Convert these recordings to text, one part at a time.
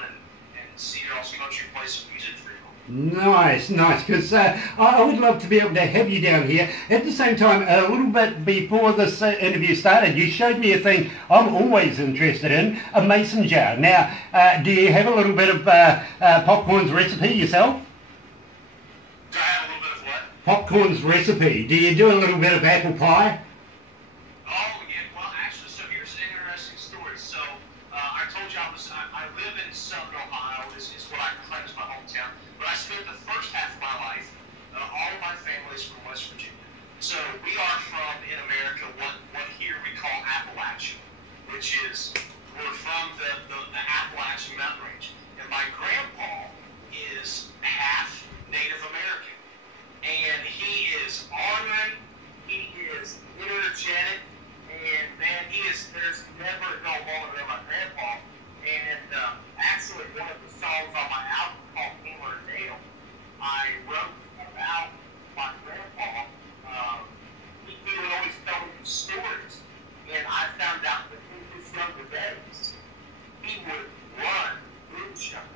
down and see your also country play some music for you. Nice, nice, because I would love to be able to have you down here. At the same time, a little bit before this interview started, you showed me a thing I'm always interested in, a mason jar. Now, do you have a little bit of popcorn's recipe yourself? Do I have a little bit of what? Popcorn's recipe. Do you do a little bit of apple pie? Oh, yeah, well, actually, so here's an interesting story. So, I told you I live in Southern Ohio, is what I claim is my hometown. But I spent the first half of my life, all of my family is from West Virginia. So we are from, in America, what here we call Appalachia, which is, we're from the Appalachian mountain range. And my grandpa is half Native American. And he is ornery, he is energetic, and man, there's never a dull moment around my grandpa. And actually, one of the songs on my album called Hammer and Nail, I wrote about my grandpa. He would always tell me these stories, and I found out that in his younger days, he would run moonshine.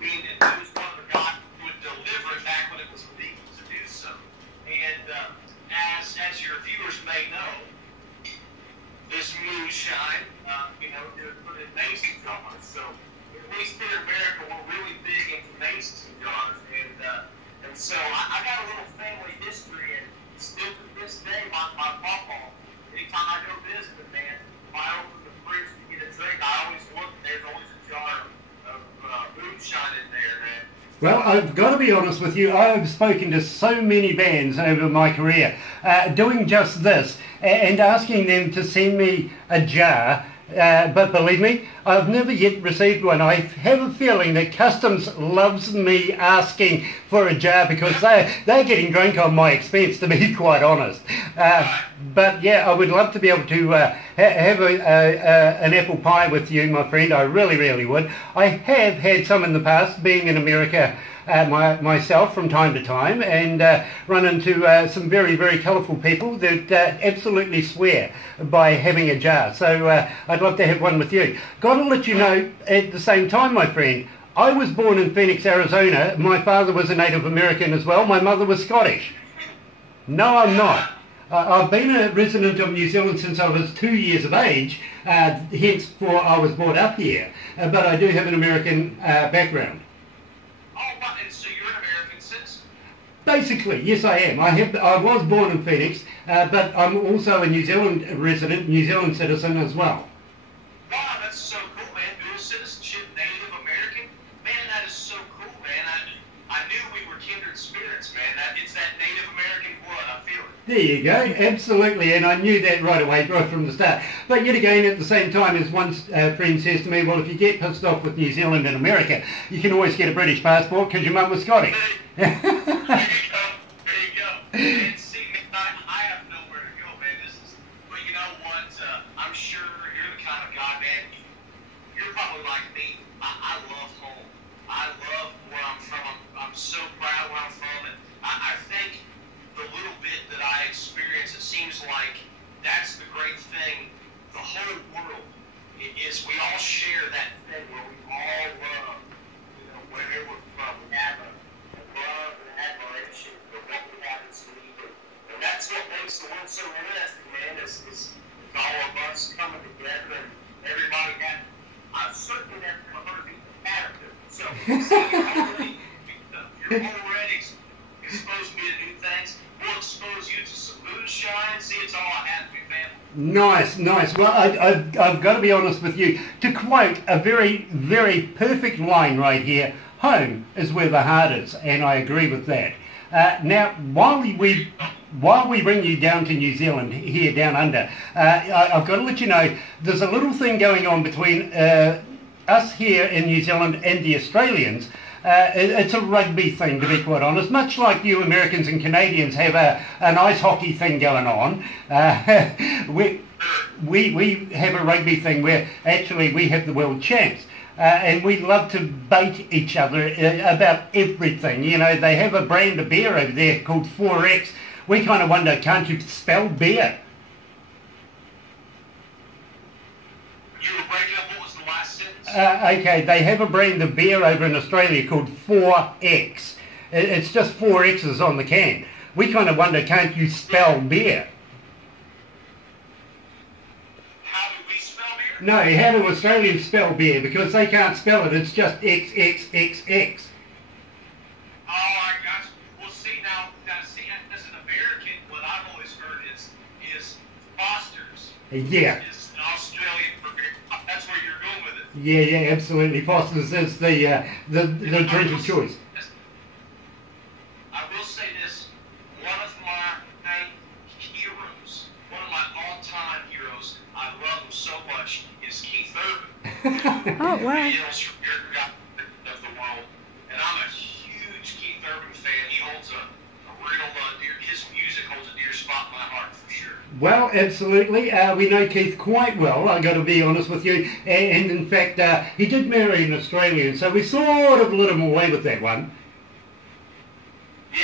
Meaning he was one of the guys who would deliver it back when it was legal to do so. And as your viewers may know, this moonshine, they put in mason jars. So at least here in America, we're really big into mason jars. And so I got a little family history, and still to this day, my papa, anytime I go visit him, man, if I open the fridge to get a drink, I always look, and there's always a jar of moonshine in there, man. Well, I've got to be honest with you, I've spoken to so many bands over my career doing just this and asking them to send me a jar, but believe me, I've never yet received one. I have a feeling that Customs loves me asking for a jar because they're getting drunk on my expense, to be quite honest. But yeah, I would love to be able to have an apple pie with you, my friend. I really, really would. I have had some in the past, being in America myself from time to time, and run into some very, very colourful people that absolutely swear by having a jar. So I'd love to have one with you. Got to let you know at the same time, my friend, I was born in Phoenix, Arizona. My father was a Native American as well. My mother was Scottish. No, I'm not. I've been a resident of New Zealand since I was 2 years of age, hence I was brought up here. But I do have an American background. Oh, wow. And so you're an American citizen? Basically, yes, I am. I was born in Phoenix, but I'm also a New Zealand resident, New Zealand citizen as well. Wow, that's so cool, man. Dual citizenship, Native American. Man, that is so cool, man. I knew we were kindred spirits, man. It's that Native American blood. I feel it. There you go, absolutely, and I knew that right away, right from the start. But yet again, at the same time, as one friend says to me, well, if you get pissed off with New Zealand and America, you can always get a British passport because your mum was Scottish. There you go, there you go. And see, I have nowhere to go, man. But you know what? I'm sure you're the kind of guy, man. You're probably like me. I love home. I love where I'm from. I'm so proud where I'm from, and I think the little bit that I experience, it seems like that's the great thing. The whole world is we all share that thing where we all love, wherever we're from. We have a love and admiration for what we have in Sweden. And that's what makes the world so interesting, man, is all of us coming together and everybody having. I've certainly never heard of people have it. So, you're already exposed me to new things. We'll expose you to some moonshine. See, it's all I have to be family. Nice, nice. Well, I've got to be honest with you. To quote a very, very perfect line right here, home is where the heart is, and I agree with that. Now, while we bring you down to New Zealand, here down under, I've got to let you know, there's a little thing going on between us here in New Zealand and the Australians. It's a rugby thing, to be quite honest, much like you Americans and Canadians have an ice hockey thing going on. We have a rugby thing where actually we have the world champs. And we love to bait each other about everything. You know, they have a brand of beer over there called 4X. We kind of wonder, can't you spell beer? You were breaking up. What was the last sentence? Okay, they have a brand of beer over in Australia called 4X. It's just 4 X's on the can. We kind of wonder, can't you spell beer? How do we spell beer? No, how do Australians spell beer? Because they can't spell it, it's just XXXX. Oh, I got you. Well, see, now see, as an American, what I've always heard is Foster's. Yeah. Is an Australian for beer. That's where you're going with it. Yeah, absolutely. Foster's is the drink of choice. I will say this, one of my heroes, one of my all-time heroes, I love him so much, is Keith Urban. Oh, wow. He hails from your God of the world, and I'm a huge Keith Urban fan. He holds a real his music holds a dear spot in my heart for sure. Well, absolutely. We know Keith quite well, I've got to be honest with you. And in fact, he did marry an Australian, so we sort of let him away with that one. Yeah.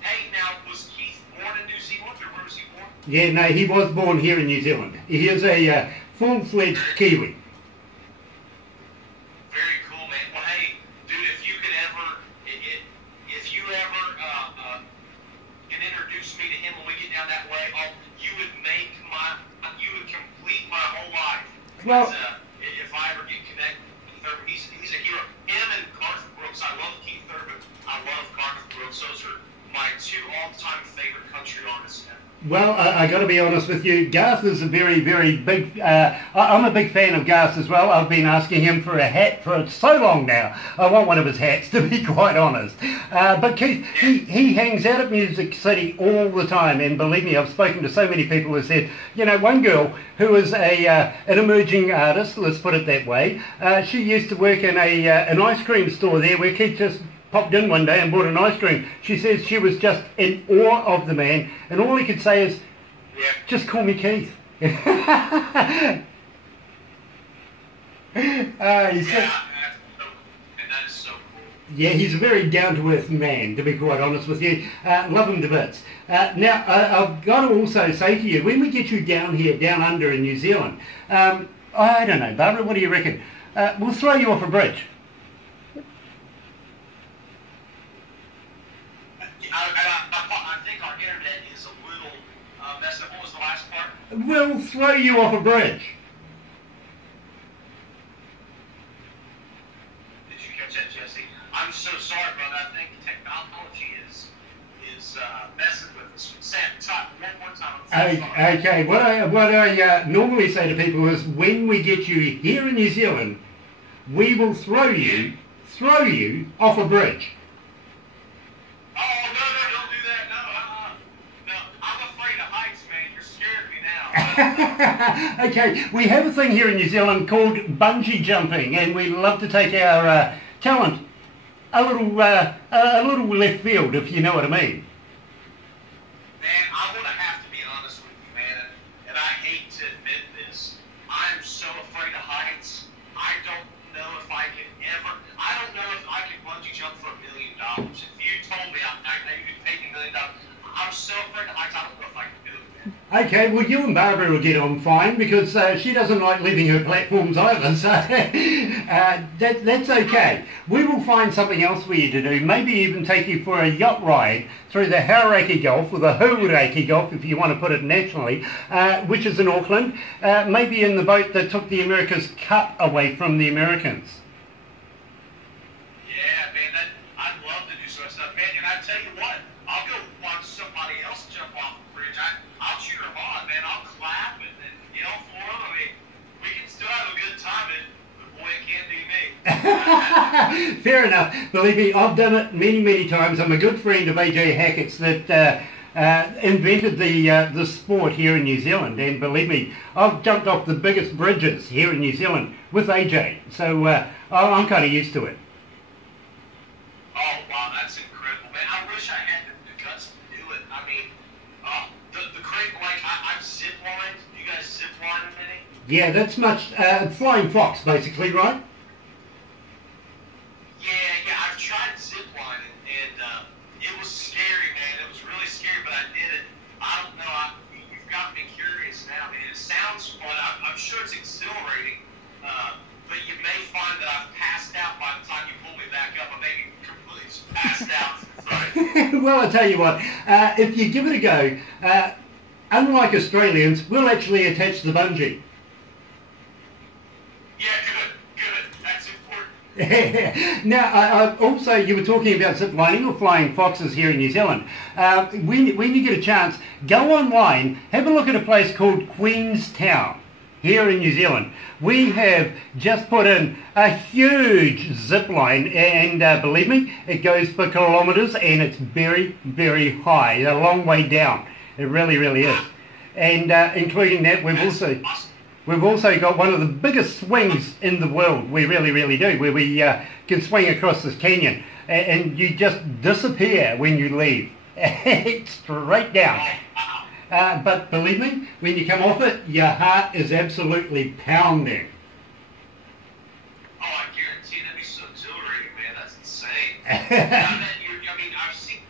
Hey, now, was Keith born in New Zealand, or where was he born? Yeah, no, he was born here in New Zealand. He is a full-fledged Kiwi. Very cool, man. Well, hey, dude, if you could ever, if you ever can introduce me to him when we get down that way, you would complete my whole life. Well, if I ever get connected with Urban, he's a hero. Him and Garth Brooks. I love Keith Urban. I love Garth Brooks. Those are my two all-time favorite country artists. well, I got to be honest with you. Garth is a very, very big. I'm a big fan of Garth as well. I've been asking him for a hat for so long now. I want one of his hats, to be quite honest. But Keith, he hangs out at Music City all the time, and believe me, I've spoken to so many people who said, you know, one girl who is an emerging artist, let's put it that way. She used to work in an ice cream store there, where Keith just popped in one day and bought an ice cream. She says she was just in awe of the man, and all he could say is, just call me Keith. He said, And that is so cool. yeah, he's a very down-to-earth man, to be quite honest with you. Love him to bits. Now, I've got to also say to you, when we get you down here, down under in New Zealand, I don't know, Barbara, what do you reckon? We'll throw you off a bridge. I think our internet is a little messed up. What was the last part? We'll throw you off a bridge. Did you catch that, Jesse? I'm so sorry, brother. I think technology is messing with us. Say it one more time. I'm so sorry. Okay, what I normally say to people is, when we get you here in New Zealand, we will throw you off a bridge. Oh, no, don't do that. No, I'm afraid of heights, man. You're scaring me now. Okay, we have a thing here in New Zealand called bungee jumping, and we love to take our talent a little left field, if you know what I mean. Man, I'm going to have to be honest with you, man, and I hate to admit this. I'm so afraid of heights. I don't know if I can bungee jump for $1 million. If you told me you could pay me $1 million, I'm so afraid of heights, I don't know if I can do it, man. Okay, well, you and Barbara will get on fine, because she doesn't like leaving her platforms either, so that's okay. We will find something else for you to do, maybe even take you for a yacht ride through the Hauraki Gulf, or the Hauraki Gulf, if you want to put it nationally, which is in Auckland, maybe in the boat that took the America's Cup away from the Americans. Yeah, man, I'd love to do some of that stuff, man, and I tell you what, I'll go watch somebody else jump off the bridge. I'll cheer them on, man. I'll clap and yell for them. I mean, we can still have a good time, but boy, it can't be me. Fair enough. Believe me, I've done it many, many times. I'm a good friend of AJ Hackett's that invented the sport here in New Zealand, and believe me, I've jumped off the biggest bridges here in New Zealand with AJ, so I'm kind of used to it. Oh, wow, that's incredible, man. I wish I had the guts to do it. I mean, the crate, like, I've zip-lined. You guys zip-line any? Yeah, that's much, flying fox, basically, right? Yeah, I've tried zip-lining, and it was scary, man. It was really scary, but I did it. I don't know, you've got me curious now, man. It sounds fun. I'm sure it's exhilarating, Well, I tell you what, if you give it a go, unlike Australians, we'll actually attach the bungee. Yeah, good. That's important. Now, also, you were talking about zip lining or flying foxes here in New Zealand. When you get a chance, go online, have a look at a place called Queenstown here in New Zealand. We have just put in a huge zip line, and believe me, it goes for kilometres, and it's very, very high, a long way down. It really, really is. And including that, we've also got one of the biggest swings in the world. We really, really do, where we can swing across this canyon, and you just disappear when you leave. Straight down. But believe me, when you come off it, your heart is absolutely pounding. Oh, I guarantee that'd be so exhilarating, man. That's insane. I've seen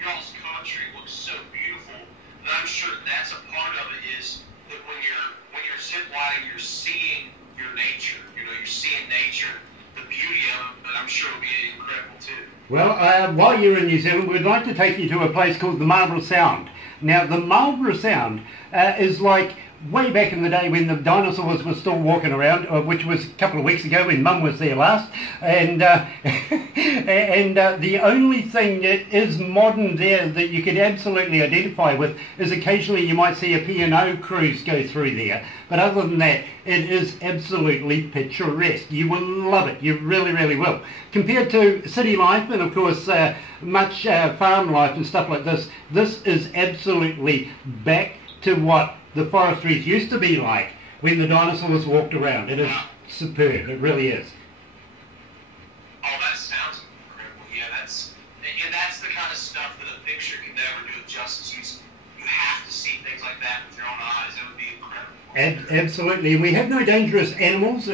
y'all's country looks so beautiful, but I'm sure that's a part of it is that when you're zip lining, you're seeing your nature. You know, you're seeing nature, the beauty of it, but I'm sure it'll be incredible too. Well, while you're in New Zealand, we'd like to take you to a place called the Marlborough Sound. Now, the Marlborough Sound is like way back in the day when the dinosaurs were still walking around, which was a couple of weeks ago when Mum was there last. And the only thing that is modern there that you could absolutely identify with is occasionally you might see a P&O cruise go through there. But other than that, it is absolutely picturesque. You will love it. You really, really will. Compared to city life and, of course, much farm life and stuff like this, this is absolutely back to what the forestries used to be like when the dinosaurs walked around. It is superb. It really is. Oh, that sounds incredible. Yeah, that's the kind of stuff that a picture can never do it justice. You have to see things like that with your own eyes. It would be incredible. Absolutely. And we have no dangerous animals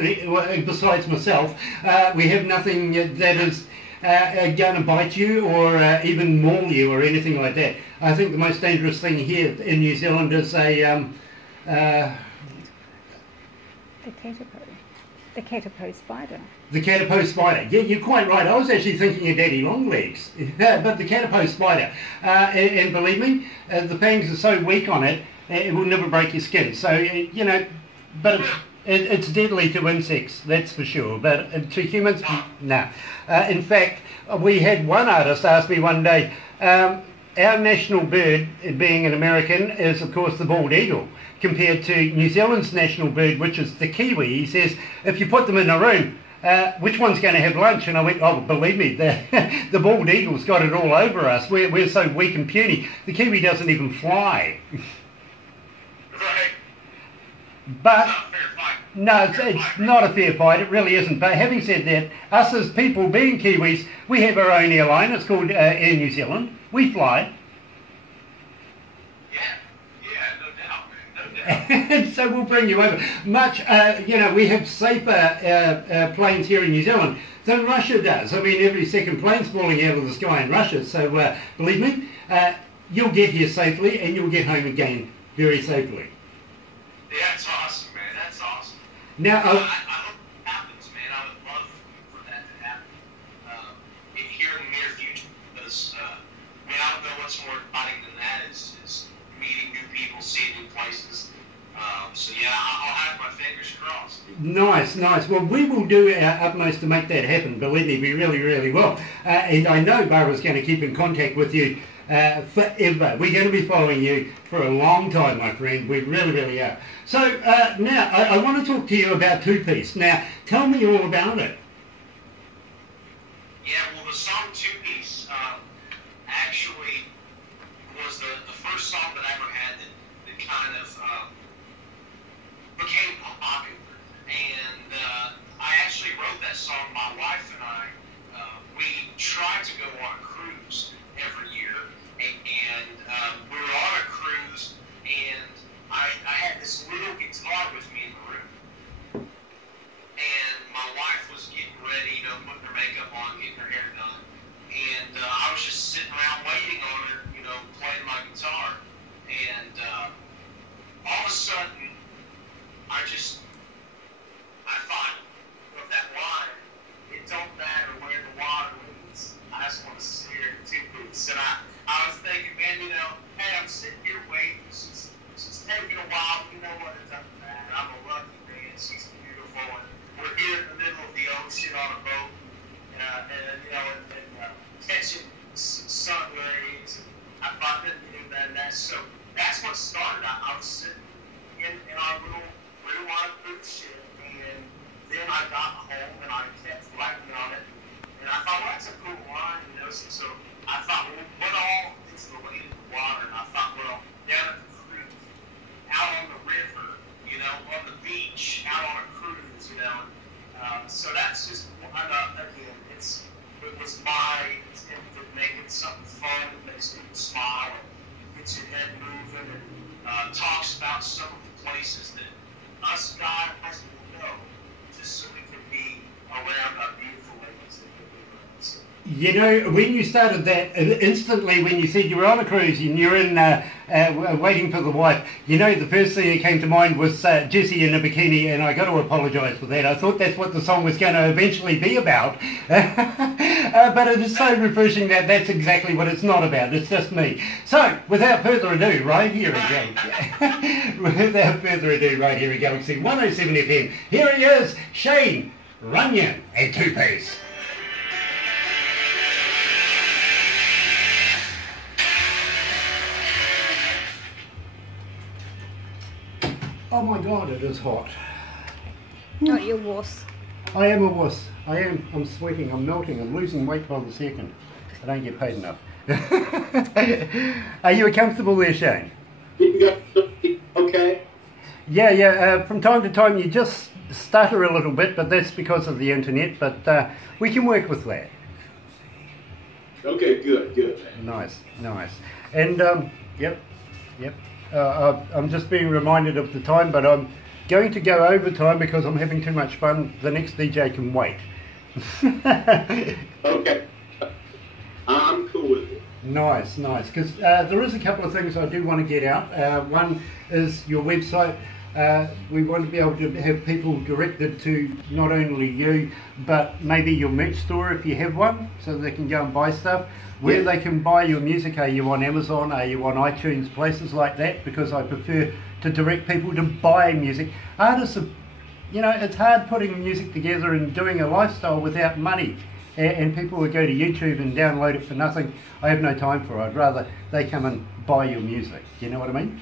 besides myself. We have nothing that is going to bite you or even maul you or anything like that. I think the most dangerous thing here in New Zealand is the caterpillar spider. The caterpillar spider. Yeah, you're quite right. I was actually thinking of daddy longlegs, but the caterpillar spider. And believe me, the fangs are so weak on it, it will never break your skin. So, you know, but it's deadly to insects, that's for sure. But to humans, no. In fact, we had one artist ask me one day, our national bird, being an American, is of course the bald eagle, compared to New Zealand's national bird, which is the kiwi. He says, if you put them in a room, which one's going to have lunch? And I went, oh, believe me, the bald eagle's got it all over us. We're so weak and puny. The kiwi doesn't even fly. Right. But no, it's not a fair fight. It really isn't. But having said that, us as people, being Kiwis, we have our own airline. It's called Air New Zealand. We fly. And so we'll bring you over. Much, we have safer planes here in New Zealand than Russia does. I mean, every second plane's falling out of the sky in Russia. So believe me, you'll get here safely and you'll get home again very safely. Yeah, that's awesome, man. That's awesome. Now, I hope it happens, man. I would love for that to happen here in the near future. Because, I don't know what's more exciting than that is meeting new people, seeing new places. So yeah, I'll have my fingers crossed. Nice, nice. Well, we will do our utmost to make that happen. Believe me, we really, really will. And I know Barbara's going to keep in contact with you forever. We're going to be following you for a long time, my friend. We really, really are. So now, I want to talk to you about Two Piece. Now, tell me all about it. Yeah, well, the song Two Piece actually was the first song that I ever had that kind of became popular. And I actually wrote that song. My wife and I, we tried to go on a cruise every year. And we were on a cruise, and I had this little guitar with me in the room. And my wife was getting ready, putting her makeup on, getting her hair done. So that's what started. I was sitting in our little waterproof ship, and then I got home and I kept writing on it, and I thought, well, that's a cool line, you know. So I thought, well, what all is related to water? And I thought, well, down at the creek, out on the river, you know, on the beach, out on a cruise, you know. So that's just, again, it was my attempt at making something fun that makes people smile and gets your head moving and talks about some of the places that us guys will go just so we can be around our beautiful ladies that we live around. So, you know, when you started that, instantly when you said you were on a cruise and you're in waiting for the wife, you know, the first thing that came to mind was Jessie in a bikini, and I got to apologise for that. I thought that's what the song was going to eventually be about. But it is so refreshing that that's exactly what it's not about. It's just me. So, without further ado, right here at Galaxy, without further ado, right here at Galaxy 107 FM, here he is, Shane Runion, a two-piece. Oh my God, it is hot. Oh, you're wuss. I am a wuss. I am. I'm sweating. I'm melting. I'm losing weight by the second. I don't get paid enough. Are you comfortable there, Shane? Okay. Yeah. From time to time, you just stutter a little bit, but that's because of the internet. But we can work with that. Okay. Good. Nice. And yep. I'm just being reminded of the time, but I'm going to go over time because I'm having too much fun. The next DJ can wait. Okay. I'm cool with it. Nice, because there is a couple of things I do want to get out. One is your website. We want to be able to have people directed to not only you, but maybe your merch store if you have one, so they can go and buy stuff. Where they can buy your music, are you on Amazon, are you on iTunes, places like that? Because I prefer to direct people to buy music. Artists are, you know, it's hard putting music together and doing a lifestyle without money. And people would go to YouTube and download it for nothing. I have no time for it. I'd rather they come and buy your music. You know what I mean?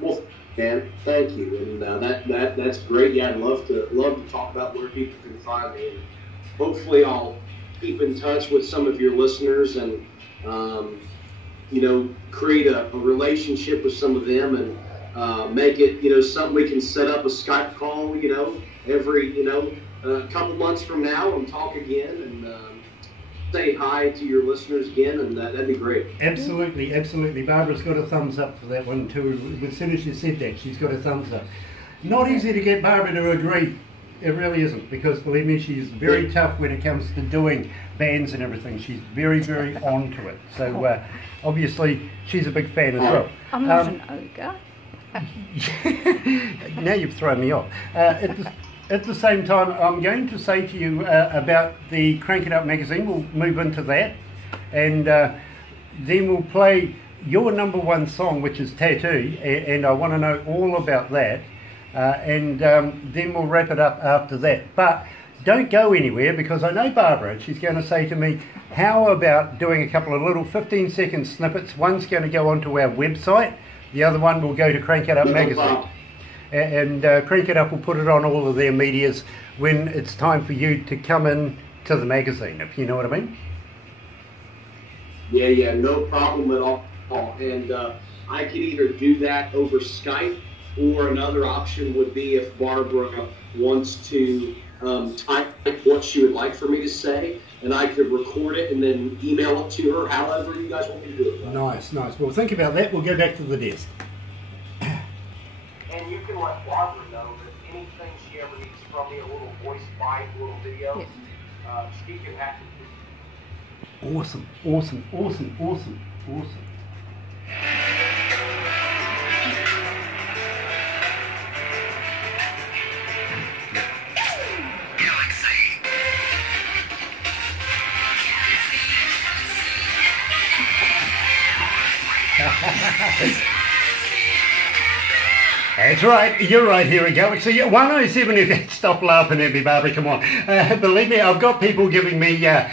Well, Dan, thank you, and that's great. Yeah, I'd love to talk about where people can find me. And hopefully, I'll keep in touch with some of your listeners and create a relationship with some of them and make it something we can set up a Skype call every a couple months from now and talk again and say hi to your listeners again, and that'd be great. Absolutely. Barbara's got a thumbs up for that one too. As soon as you said that, she's got a thumbs up. Not easy to get Barbara to agree. It really isn't, because believe me, she's very tough when it comes to doing bands and everything. She's very on to it. So obviously she's a big fan as well. I'm not an ogre. Now you've thrown me off. At the same time, I'm going to say to you about the Crank It Up magazine. We'll move into that, and then we'll play your number one song, which is Tattoo, and I want to know all about that. And then we'll wrap it up after that. But don't go anywhere, because I know Barbara, she's going to say to me, how about doing a couple of little 15-second snippets? One's going to go onto our website, the other one will go to Crank It Up magazine. And Crank It Up will put it on all of their medias when it's time for you to come in to the magazine, if you know what I mean. Yeah, no problem at all. And I could either do that over Skype, or another option would be if Barbara wants to type what she would like for me to say, and I could record it and then email it to her, however you guys want me to do it. Right? Nice. Well, think about that. We'll go back to the desk. And you can let Barbara know that anything she ever needs from me, a little voice bite, a little video, she can have to do. Awesome. That's right, you're right here at Galaxy 107 FM. Stop laughing at me, Barbara, come on. Believe me, I've got people giving me a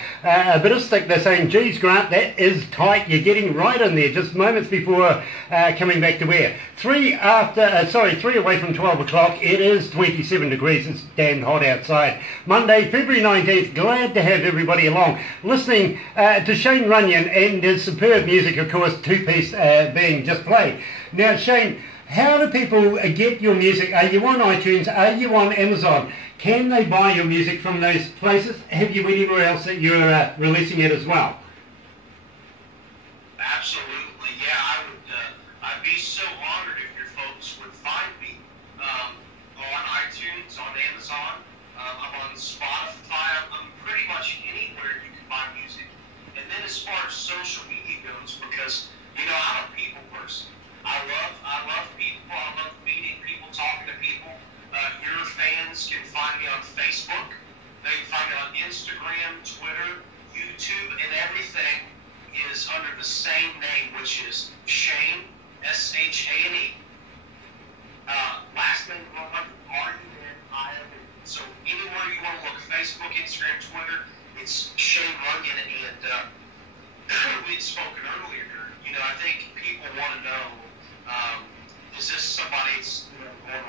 bit of stick. They're saying, geez, Grant, that is tight. You're getting right in there, just moments before coming back to air. 3 away from 12 o'clock. It is 27 degrees. It's damn hot outside. Monday, February 19th. Glad to have everybody along. Listening to Shane Runion and his superb music, of course, two-piece being just played. Now, Shane, how do people get your music? Are you on iTunes? Are you on Amazon? Can they buy your music from those places? Have you anywhere else that you're releasing it as well? Absolutely, yeah. I'd be so honored if your folks would find me on iTunes, on Amazon. I'm on Spotify. I'm pretty much anywhere you can buy music. And then as far as social media goes, because I'm a people person. I love people. I love meeting people, talking to people. Your fans can find me on Facebook. They can find me on Instagram, Twitter, YouTube, and everything is under the same name, which is Shane, S-H-A-N-E. Last name, R-U-N-I-O-N. So anywhere you want to look, Facebook, Instagram, Twitter, it's Shane Runion. And we had spoken earlier. I think people want to know, is this somebody that's going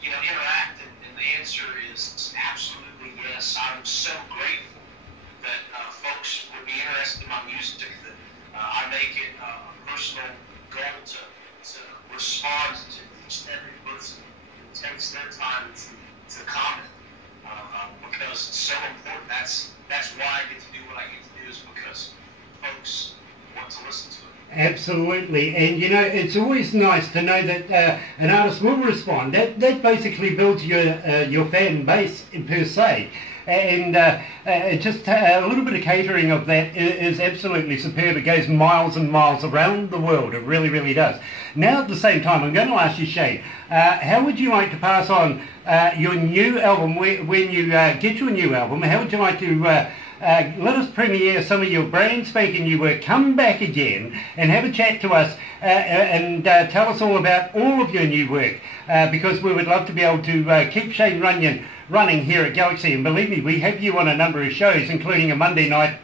to interact? And the answer is absolutely yes. I'm so grateful that folks would be interested in my music, that I make it a personal goal to respond to each and every person who takes their time to comment, because it's so important. That's why I get to do what I get to do, is because folks want to listen to it. Absolutely, and it's always nice to know that an artist will respond. That basically builds your fan base per se, and just a little bit of catering of that is absolutely superb. It goes miles and miles around the world. It really, really does. Now, at the same time, I'm going to ask you, Shane, how would you like to pass on your new album when you get your new album? How would you like to let us premiere some of your brand spanking new work. Come back again and have a chat to us and tell us all about all of your new work, because we would love to be able to keep Shane Runion running here at Galaxy. And believe me, we have you on a number of shows, including a Monday night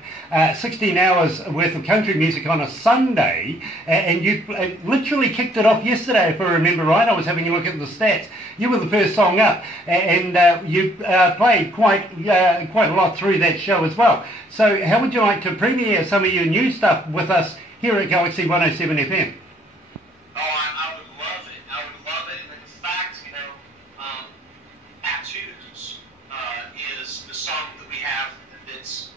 16 hours worth of country music on a Sunday, and you literally kicked it off yesterday, if I remember right. I was having a look at the stats. You were the first song up, and you played quite a lot through that show as well. So how would you like to premiere some of your new stuff with us here at Galaxy 107 FM? Oh, I would love it. I would love it. And in fact, Tattoos is the song that we have that's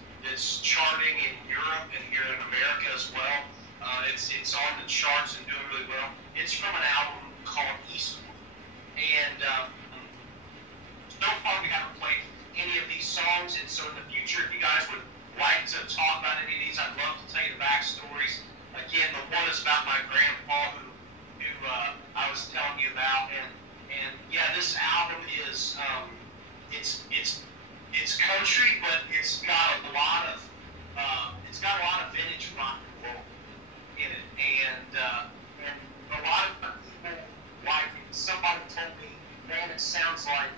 charting in Europe and here in America as well. It's on the charts and doing really well. It's from an album called Eastwood. And so far we haven't played any of these songs, and so in the future, if you guys would like to talk about any of these, I'd love to tell you the backstories. Again, the one is about my grandpa who I was telling you about, and yeah, this album is it's country, but it's got a lot of vintage rock and roll in it, and a lot of people like it. Somebody told me, man, it sounds like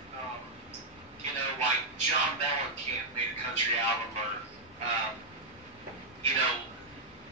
like John Mellencamp made a country album, or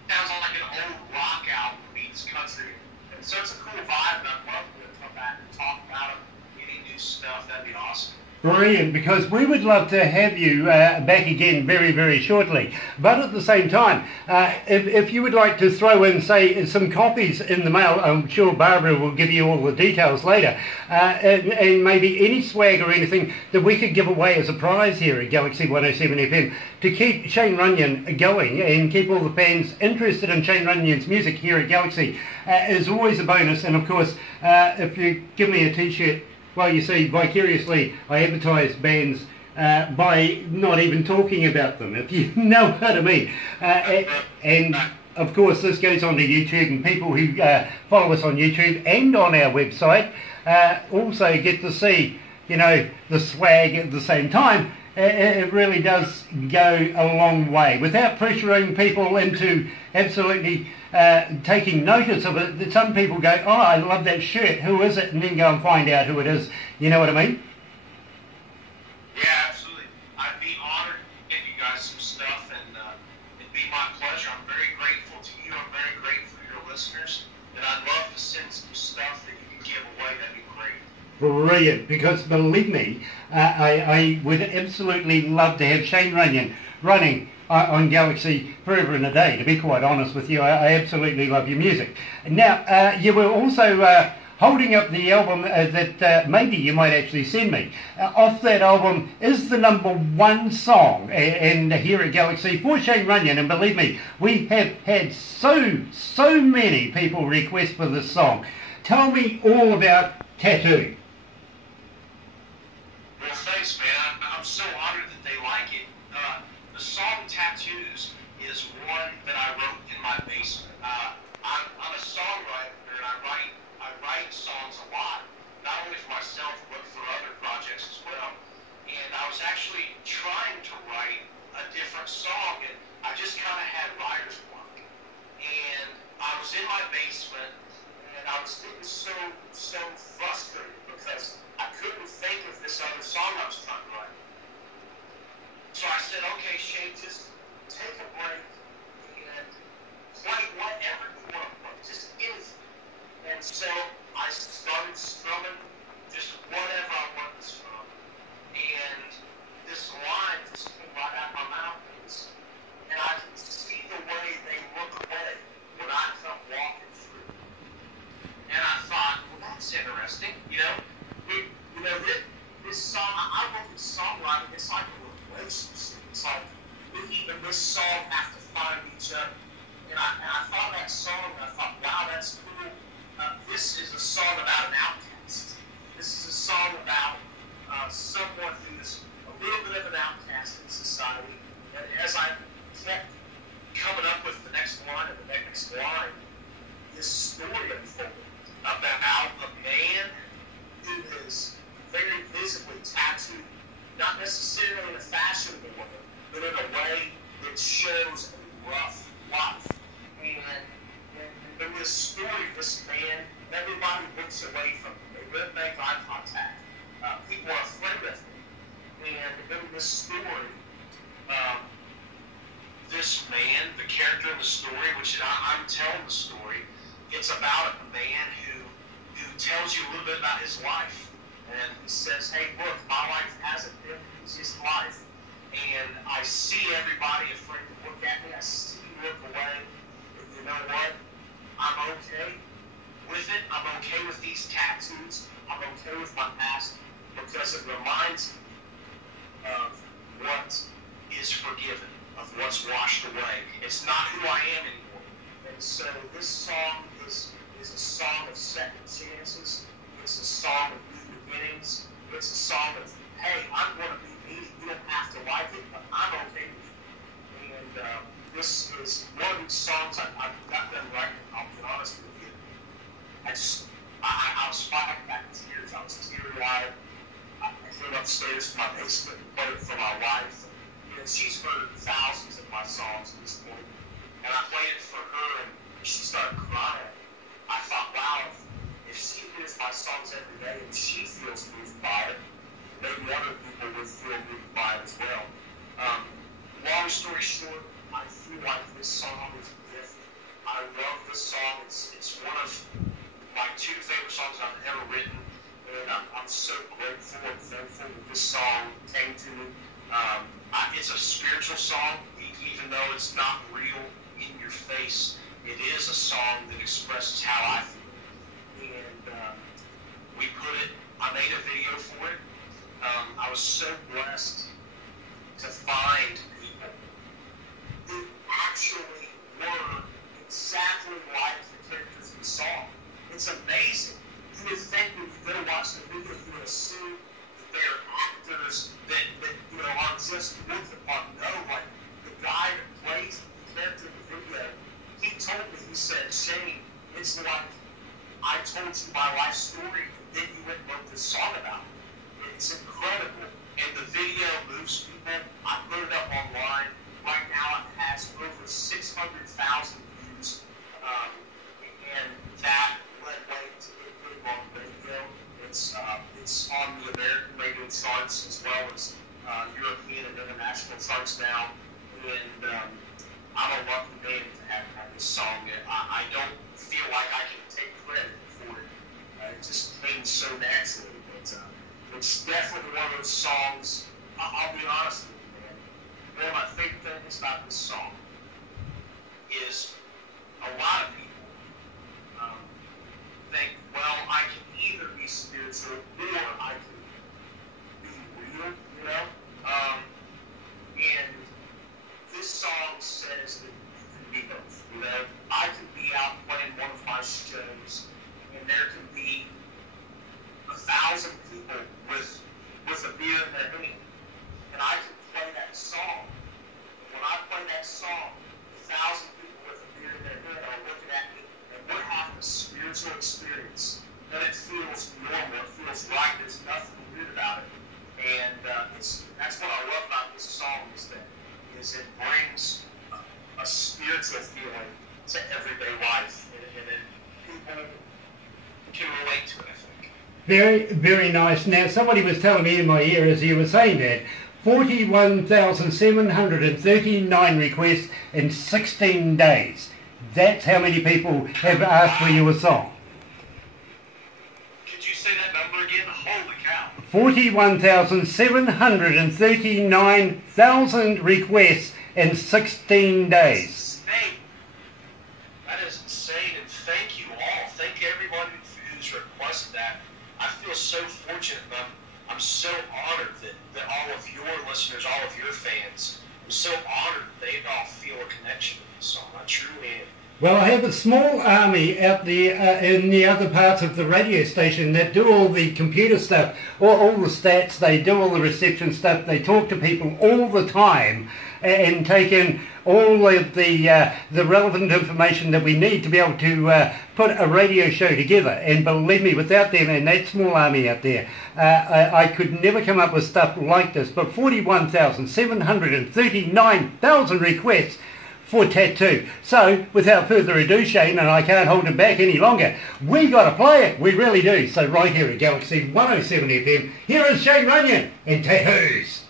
sounds like an old rock album meets country. And so it's a cool vibe, and I'd love to come back and talk about any new stuff. That'd be awesome. Brilliant, because we would love to have you back again very, very shortly. But at the same time, if you would like to throw in, say, some copies in the mail, I'm sure Barbara will give you all the details later, and maybe any swag or anything that we could give away as a prize here at Galaxy 107 FM to keep Shane Runion going and keep all the fans interested in Shane Runion's music here at Galaxy is always a bonus. And of course, if you give me a t-shirt, well, you see, vicariously, I advertise bands by not even talking about them, if you know what I mean. And, of course, this goes on to YouTube, and people who follow us on YouTube and on our website also get to see, the swag at the same time. it really does go a long way. Without pressuring people into absolutely taking notice of it, some people go, oh, I love that shirt, who is it? And then go and find out who it is. You know what I mean? Yeah, absolutely. I'd be honored to give you guys some stuff, and it'd be my pleasure. I'm very grateful to you. I'm very grateful to your listeners, and I'd love to send some stuff that you can give away. That'd be great. Brilliant, because believe me, I would absolutely love to have Shane Runion running on Galaxy forever and a day, to be quite honest with you. I absolutely love your music. Now, you were also holding up the album that maybe you might actually send me. Off that album is the #1 song and here at Galaxy for Shane Runion, and believe me, we have had so many people request for this song. Tell me all about Tattoo. Well, thanks, man. I'm so honored that they like it. The song Tattoos is one that I wrote in my basement. I'm a songwriter, and I write songs a lot, not only for myself, but for other projects as well. And I was actually trying to write a different song, and I just kind of had writer's block. And I was in my basement, and I was getting so frustrated because I couldn't think of this other song I was trying to write. So I said, okay, Shane, just take a break and play whatever you want to play, just anything. And so I started strumming just whatever I wanted to strum. And this line just came right out of my mouth. And I could see the way they look away when I come walking through. And I thought, well, that's interesting, you know. This song, I look at songwriting, it's like a relationship. It's like we and this song have to find each other. And I thought that song, and I thought, wow, that's cool. This is a song about an outcast. This is a song about someone who's a little bit of an outcast in society. And as I kept coming up with the next line and the next line, this story unfolded about a man who is very visibly tattooed, not necessarily in a fashionable way, but in a way that shows a rough life. And in this story, this man, everybody looks away from him. They won't make eye contact. People are afraid of him. And in this story, this man, the character in the story, which I'm telling the story, it's about a man who tells you a little bit about his life. And he says, hey, look, my life hasn't been the easiest life. And I see everybody afraid to look at me. I see you look away. But you know what? I'm okay with it. I'm okay with these tattoos. I'm okay with my past because it reminds me of what is forgiven, of what's washed away. It's not who I am anymore. And so this song is a song of second chances. It's a song of new beginnings. It's a song of, hey, I'm going to be me. You don't have to like it, but I'm okay with it. And this is one of these songs I've got done writing. I'll be honest with you. I was fighting back tears. I was teary-eyed. I came upstairs to my basement and played it for my wife. And she's heard thousands of my songs at this point. And I played it for her, and she started crying. I thought, wow, if she hears my songs every day and she feels moved by it, maybe other people would feel moved by it as well. Long story short, I feel like this song is a gift. I love this song. It's one of my two favorite songs I've ever written, and I'm so grateful and thankful that this song came to me. It's a spiritual song, even though it's not real in your face. It is a song that expresses how I feel. And I made a video for it. I was so blessed to find people who actually were exactly like the characters in the song. It's amazing. You would think when you go to watch the video, you would assume that they're actors that aren't just looked upon. No, like the guy that plays the character in the video, he told me, he said, Shane, it's like I told you my life story, and then you went and wrote this song about it. It's incredible. and the video moves people. I put it up online. Right now it has over 600,000 views, and that led way to get put on radio. It's on the American radio charts as well as European and international charts now, and I'm a lucky man to have this song. I don't feel like I can take credit for it. It just came so naturally. But it's definitely one of those songs. I'll be honest with you, man. One of my favorite things about this song is a lot of people think, well, I can either be spiritual or I can be real, you know? And this song says that you can be both, you know? I can be out playing one of my shows, and there can be 1,000 people with a beer in their hand, and I can play that song. When I play that song, 1,000 people with a beer in their hand are looking at me, and we're having a spiritual experience. And it feels normal. It feels right. There's nothing weird about it. And that's what I love about this song is it brings a spiritual feeling to everyday life, and people can relate to it, I think. Very, very nice. Now, somebody was telling me in my ear as you were saying that, 41,739 requests in 16 days. That's how many people have asked for your song. Could you say that number again? Holy cow. 41,739,000 requests in 16 days. That is insane, and thank you all. Thank everyone who's requested that. I feel so fortunate, and I'm so honored that all of your listeners, all of your fans, I'm so honored they all feel a connection with this song. I truly am. Well, I have a small army out there in the other parts of the radio station that do all the computer stuff, all the stats, they do all the reception stuff, they talk to people all the time and take in all of the relevant information that we need to be able to put a radio show together. And believe me, without them and that small army out there, I could never come up with stuff like this. But 41,739,000 requests for Tattoo. So, without further ado, Shane, and I can't hold it back any longer, we got to play it. We really do. So right here at Galaxy 107 FM, here is Shane Runion and Tattoos.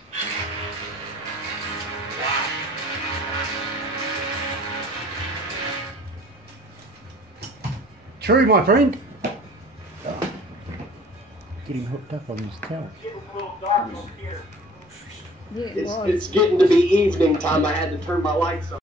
True, my friend. Getting hooked up on this tower. Yeah, It's getting to be evening time. I had to turn my lights on.